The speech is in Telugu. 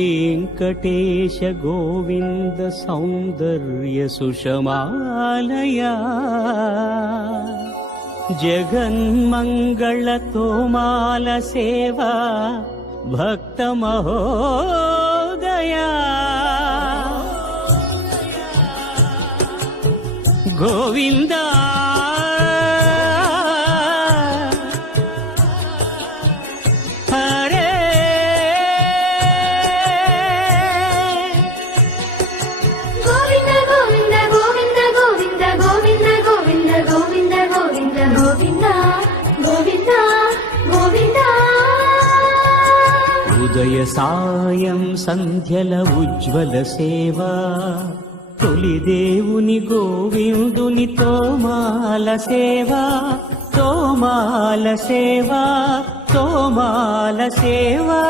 वेंकटेश गोविंद सौंदर्य सुषमालया जगन्मंगल तोमाल सेवा भक्त महोदया गोविंदा ఉదయ సాయం సంధ్యల ఉజ్వల సేవా తొలి దేవుని గోవిందుని తోమాల సేవా తోమాల సేవా తోమాల సేవా